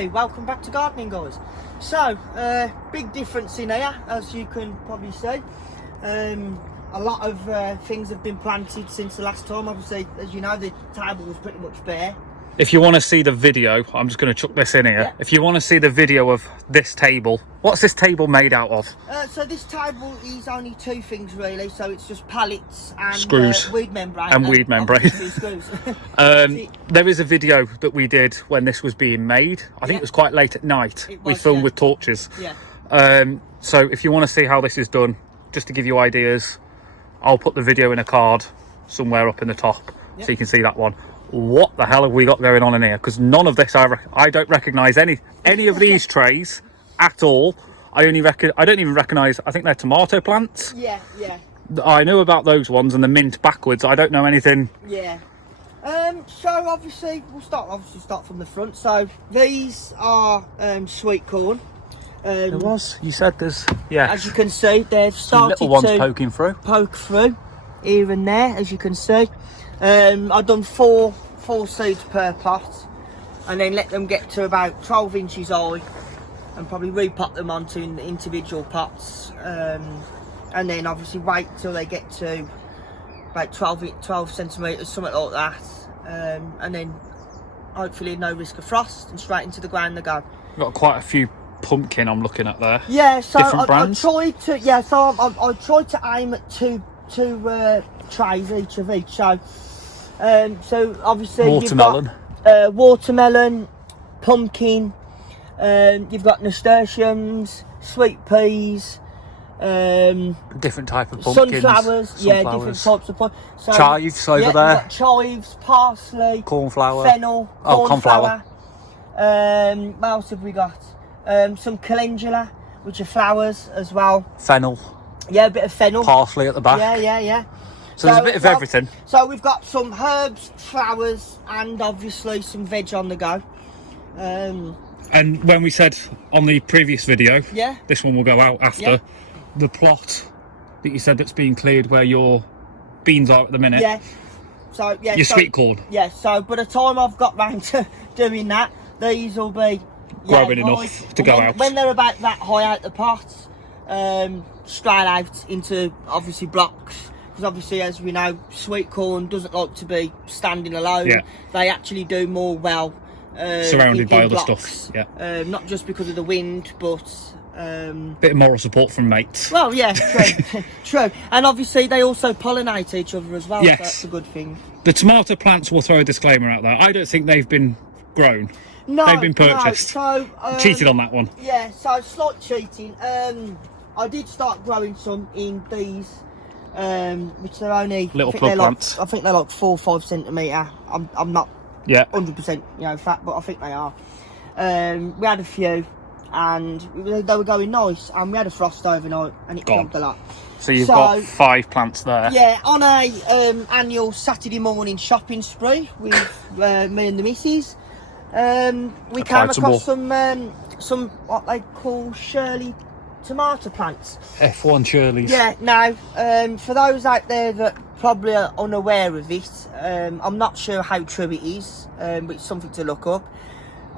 Hey, welcome back to gardening, guys. So, big difference in here, as you can probably see. A lot of things have been planted since the last time. Obviously, as you know, the table was pretty much bare. If you want to see the video, I'm just going to chuck this in here. Yeah. If you want to see the video of this table, what's this table made out of? So this table is only two things really. So it's just pallets and Screws. weed membrane. And weed membrane. Screws. There is a video that we did when this was being made. I think it was quite late at night. We filmed with torches. Yeah. So if you want to see how this is done, just to give you ideas, I'll put the video in a card somewhere up in the top so you can see that one. What the hell have we got going on in here? Because none of this I don't recognise any of these trays at all. I don't even recognise. I think they're tomato plants. Yeah. I know about those ones and the mint backwards. I don't know anything. Yeah. So obviously we'll start from the front. So these are sweet corn. You said there's as you can see, they've started some little ones to poke through here and there, as you can see. I've done four seeds per pot and then let them get to about 12 inches high and probably repot them onto individual pots, and then obviously wait till they get to about 12 centimetres, something like that, and then hopefully no risk of frost and straight into the ground they go. Got quite a few pumpkin I'm looking at there. Yeah, so different brands. I tried to aim at two trays each of each. So obviously Watermelon. You've got watermelon, pumpkin, you've got nasturtiums, sweet peas, different type of pumpkins. Sunflowers, different types of pumpkins. So, chives over there. You've got chives, parsley, cornflower, fennel, cornflower. What else have we got? Some calendula, which are flowers as well. Fennel. Yeah, a bit of fennel. Parsley at the back. Yeah. So there's a bit of everything. So we've got some herbs, flowers, and obviously some veg on the go. And when we said on the previous video, this one will go out after, the plot that you said that's being cleared where your beans are at the minute. Your sweet corn. Yeah, so by the time I've got round to doing that, these will be growing enough to go out. When they're about that high out the pots, straight out into obviously blocks. Because obviously, as we know, sweet corn doesn't like to be standing alone. Yeah. They actually do more well surrounded by other blocks. stuff. Yeah. Not just because of the wind, but bit of moral support from mates. Well, yeah, true, true. And obviously, they also pollinate each other as well. Yes. So that's a good thing. The tomato plants, will throw a disclaimer out there. I don't think they've been grown. No, they've been purchased. No. So cheated on that one. Yeah, so slight cheating. I did start growing some in these, which they're only little plug plants. I think they're like 4 or 5 centimetre. I'm not 100% fat, but I think they are. We had a few, and they were going nice, and we had a frost overnight, and it killed a lot. So you've got 5 plants there. Yeah, on a annual Saturday morning shopping spree with me and the missus. We came across some what they call Shirley tomato plants. F1 Shirleys. Yeah, now for those out there that probably are unaware of it, I'm not sure how true it is, but it's something to look up.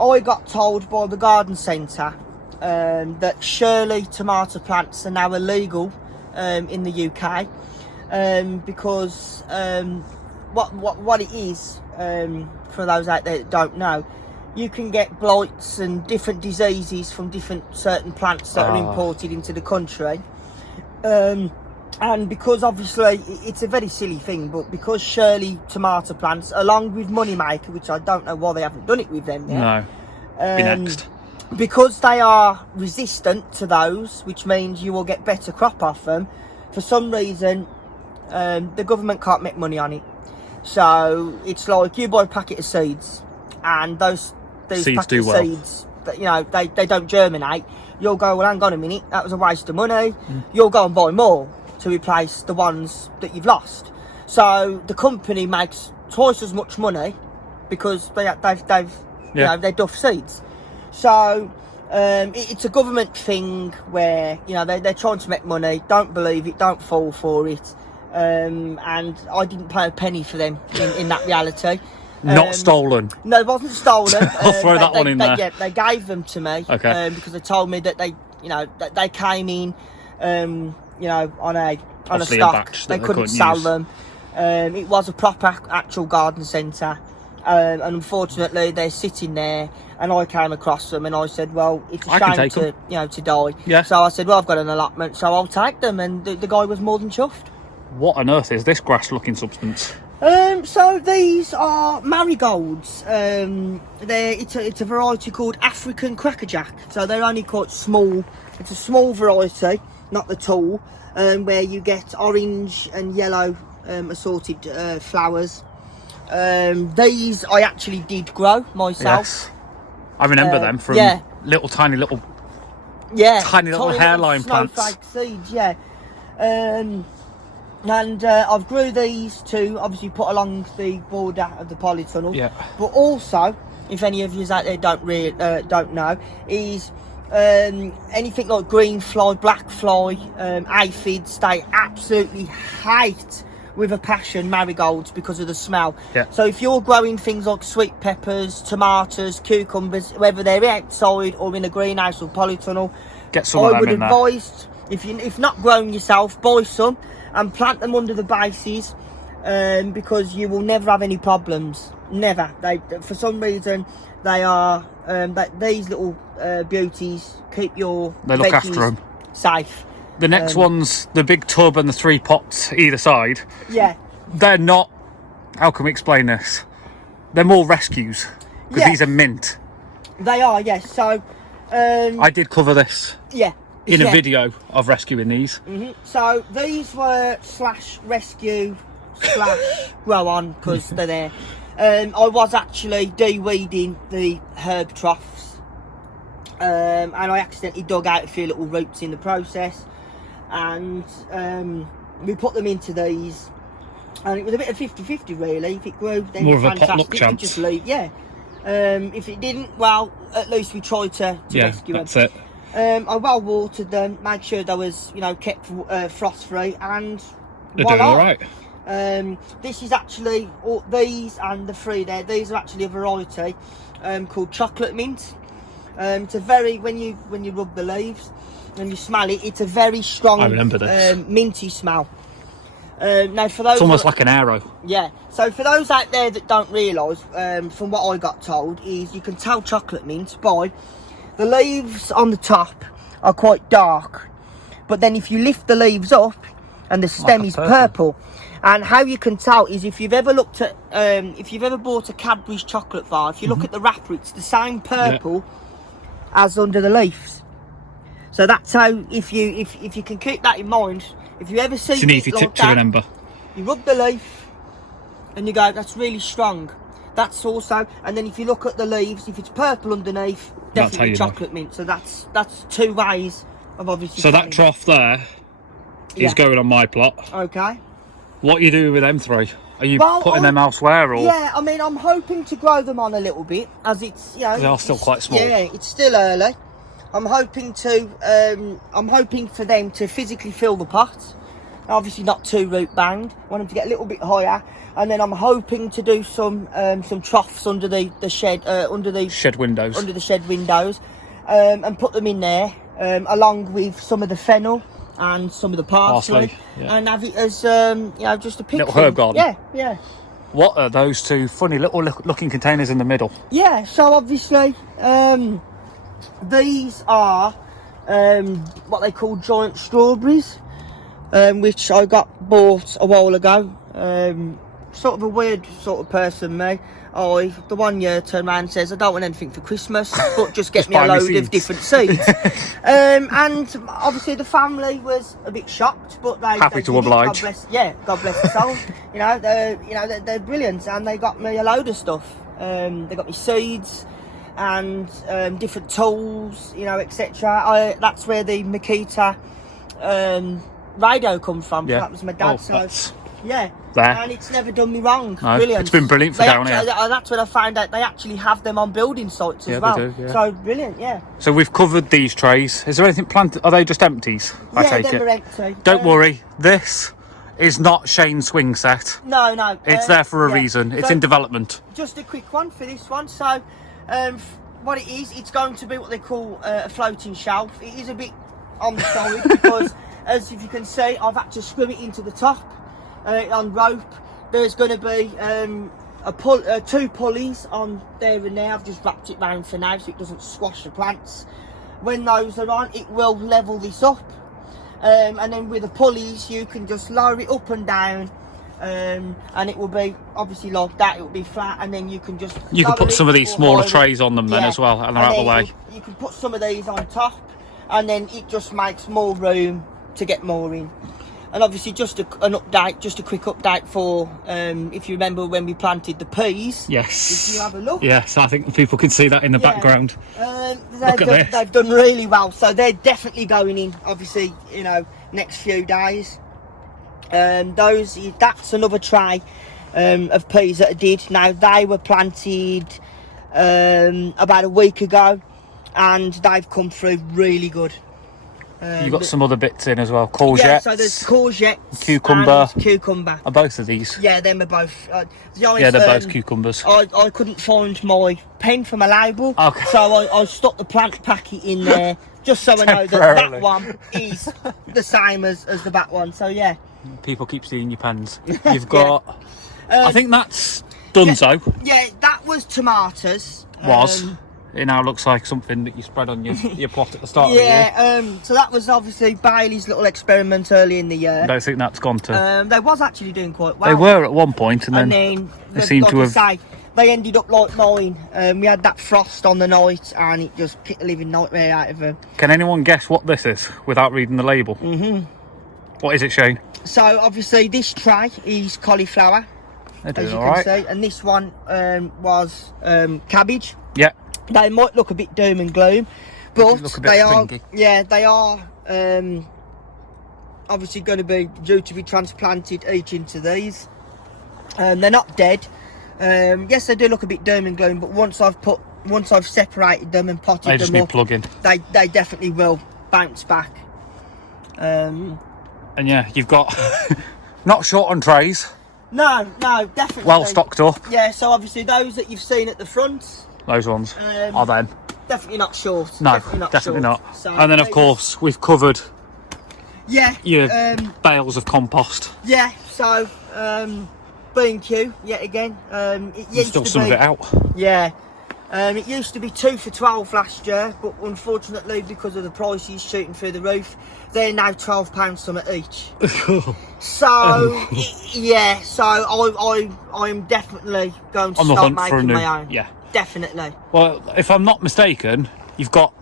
I got told by the garden centre that Shirley tomato plants are now illegal in the UK, because what it is, for those out there that don't know, you can get blights and different diseases from certain plants that are imported into the country. And because obviously it's a very silly thing, but because Shirley tomato plants, along with Moneymaker, which I don't know why they haven't done it with them yet. No. Be next. Because they are resistant to those, which means you will get better crop off them. For some reason, the government can't make money on it. So it's like you buy a packet of seeds, and these seeds do well. Seeds, they don't germinate. You'll go, well, hang on a minute, that was a waste of money. You'll go and buy more to replace the ones that you've lost. So the company makes twice as much money because they're duff seeds. So it's a government thing where they're trying to make money. Don't believe it, don't fall for it. And I didn't pay a penny for them in that reality. Not stolen. No, it wasn't stolen. I'll throw that one in there. Yeah, they gave them to me. Okay. Because they told me that that they came in, on a Obviously stock. batch They that couldn't couldn't sell use. them. It was a proper actual garden centre. And unfortunately, they're sitting there, and I came across them, and I said, "Well, it's a I can shame take to die." Yeah. So I said, "Well, I've got an allotment, so I'll take them." And the guy was more than chuffed. What on earth is this grass-looking substance? So these are marigolds. It's a variety called African crackerjack. So they're only quite small. It's a small variety, not the tall, where you get orange and yellow assorted flowers. These I actually did grow myself. Yes. I remember them from tiny little hairline plants. Snowflake seeds, yeah. And I've grew these to obviously put along the border of the polytunnel. Yeah. But also, if any of you out there don't know, is anything like green fly, black fly, aphids, they absolutely hate with a passion marigolds because of the smell. Yeah. So if you're growing things like sweet peppers, tomatoes, cucumbers, whether they're outside or in a greenhouse or polytunnel, Get some of them in there. I would advise, if not grown yourself, buy some and plant them under the bases, because you will never have any problems. Never. For some reason, they are these little beauties keep your They look veggies after them. safe. The next one's the big tub and the 3 pots either side. Yeah. They're not. How can we explain this? They're more rescues because these are mint. They are, yes. So I did cover this yeah. in a video of rescuing these. So these were /rescue /grow on because they're there. I was actually de-weeding the herb troughs, and I accidentally dug out a few little roots in the process, and we put them into these, and it was a bit of 50-50 really. If it grew, then More of a fantastic. potluck If it chance. just leave, yeah. If it didn't, well, at least we tried to rescue them. That's it. I well watered them, made sure they was kept frost free, and They're doing all right. this is actually these and the 3 there. These are actually a variety called chocolate mint. It's a very when you rub the leaves and you smell it, it's a very strong. I remember this. Minty smell. Now for those, It's almost like an arrow. yeah. So for those out there that don't realise, from what I got told, is you can tell chocolate mint by the leaves on the top are quite dark, but then if you lift the leaves up and the stem is purple. And how you can tell is if you've ever looked at, if you've ever bought a Cadbury's chocolate bar, if you look at the wrapper, it's the same purple as under the leaves. So that's how, if you can keep that in mind, if you ever see It's an easy it like tip to that, remember. you rub the leaf and you go, that's really strong. That's also, and then if you look at the leaves, if it's purple underneath, That's how definitely you know. chocolate mint. So that's 2 ways of obviously So that telling. trough there is going on my plot. Okay. What are you doing with them 3? Are you Well, putting them elsewhere, or Yeah, I mean, I'm hoping to grow them on a little bit, as it's, they are still quite small? Yeah, it's still early. I'm hoping for them to physically fill the pot. Obviously not too root bound. I want them to get a little bit higher, and then I'm hoping to do some troughs under the shed, Shed windows. under the shed windows, and put them in there, along with some of the fennel and some of the parsley, and have it as just a Little herb garden. Yeah. What are those 2 funny little looking containers in the middle? Yeah, so obviously these are what they call giant strawberries, which I bought a while ago. Sort of a weird sort of person, me. The 1 year turned around and says, I don't want anything for Christmas, but just get me a load of different seeds. And obviously the family was a bit shocked, but they Happy to did it. oblige. God bless the soul. They're brilliant, and they got me a load of stuff. They got me seeds and different tools, etc. That's where the Makita radio come from. Yeah. That was my dad's. Yeah, there. and it's never done me wrong. No, Brilliant. it's been brilliant for down here. That's when I found out they actually have them on building sites as well. They do, yeah. So brilliant, yeah. So we've covered these trays. Is there anything planted? Are they just empties? I take they it. were empty. Don't worry. This is not Shane's swing set. No, no. It's there for a yeah. reason. It's So, in development. just a quick one for this one. So, what it is, it's going to be what they call a floating shelf. It is a bit on the side because, as if you can see, I've had to screw it into the top on rope. There's going to be two pulleys on there and there. I've just wrapped it round for now so it doesn't squash the plants. When those are on, it will level this up. And then with the pulleys, you can just lower it up and down. And it will be obviously like that, it will be flat, and then you can just put some of these smaller trays on them then as well, and they're out of the way. You can put some of these on top, and then it just makes more room to get more in. And obviously just a quick update for if you remember when we planted the peas. Yes. If you have a look. Yes, I think people can see that in the background. They've done really well, so they're definitely going in, obviously, you know, next few days. That's another tray of peas that I did. Now they were planted about a week ago, and they've come through really good. You've got some other bits in as well. Courgettes. Yeah, so there's courgettes, cucumber. and cucumber. Are both of these? Yeah, them are both. Yeah, they're both cucumbers. I couldn't find my pen for my label, okay. So I stuck the plant packet in there just so I know that one is the same as the back one. So yeah. People keep seeing your pens. You've got. I think that's done. So. Yeah, that was tomatoes. It now looks like something that you spread on your plot at the start of the year. Yeah, so that was obviously Bailey's little experiment early in the year. I don't think that's gone to... they was actually doing quite well. They were at one point, and then they seem to have... They ended up like mine. We had that frost on the night, and it just kicked a living nightmare out of them. Can anyone guess what this is, without reading the label? What is it, Shane? So, obviously, this tray is cauliflower, They're doing as you all can see. And this one was cabbage. Yeah. They might look a bit doom and gloom, but they are. Thingy. Yeah, they are obviously going to be due to be transplanted each into these. They're not dead. Yes, they do look a bit doom and gloom, but once I've separated them and potted they just them need up, plugging. They definitely will bounce back. And yeah, you've got not short on trays. No, definitely Well stocked up. Yeah, so obviously those that you've seen at the front. Those ones are then. Definitely not short. No, definitely short. not. So and then of course we've covered your bales of compost. Yeah, so B&Q yet again. It used Still to some be, of it out. Yeah. It used to be 2 for $12 last year, but unfortunately because of the prices shooting through the roof, they're now £12 something each. So yeah, so I'm definitely going to start making my own. Yeah. Definitely. Well, if I'm not mistaken, you've got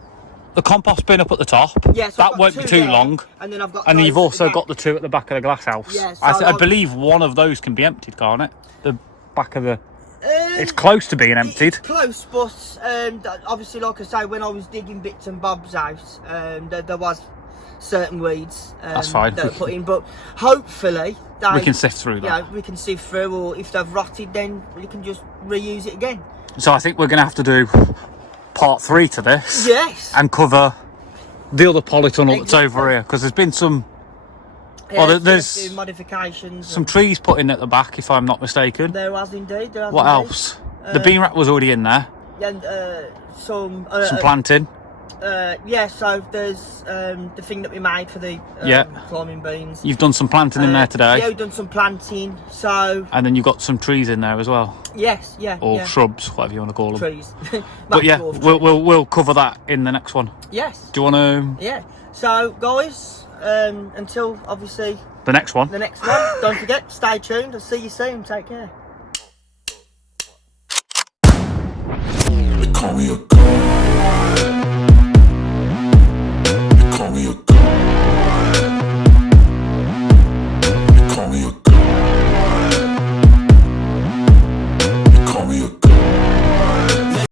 the compost bin up at the top. Yeah, so that won't be too long. And then I've got. And then you've also got the 2 at the back of the glass house. Yeah, so I believe one of those can be emptied, can't it? The back of the. It's close to being emptied. It's close, but obviously, like I say, when I was digging bits and bobs out, there was certain weeds. That's fine. That were put in, but hopefully we can sift through that. Yeah, we can sift through, or if they've rotted, then we can just reuse it again. So I think we're going to have to do part 3 to this. Yes. And cover the other polytunnel that's over here, because there's been some. Yeah, well, there's modifications. Some trees put in at the back, if I'm not mistaken. There was indeed. What else? The bean rack was already in there. And some planting. Yeah, so there's the thing that we made for the climbing beans. You've done some planting in there today. Yeah, we've done some planting. So. And then you've got some trees in there as well. Yes, yeah. Or shrubs, whatever you want to call them. Trees. But yeah, we'll cover that in the next one. Yes. Do you want to? Yeah. So guys, until obviously the next one. Don't forget, stay tuned. I'll see you soon. Take care. They call me a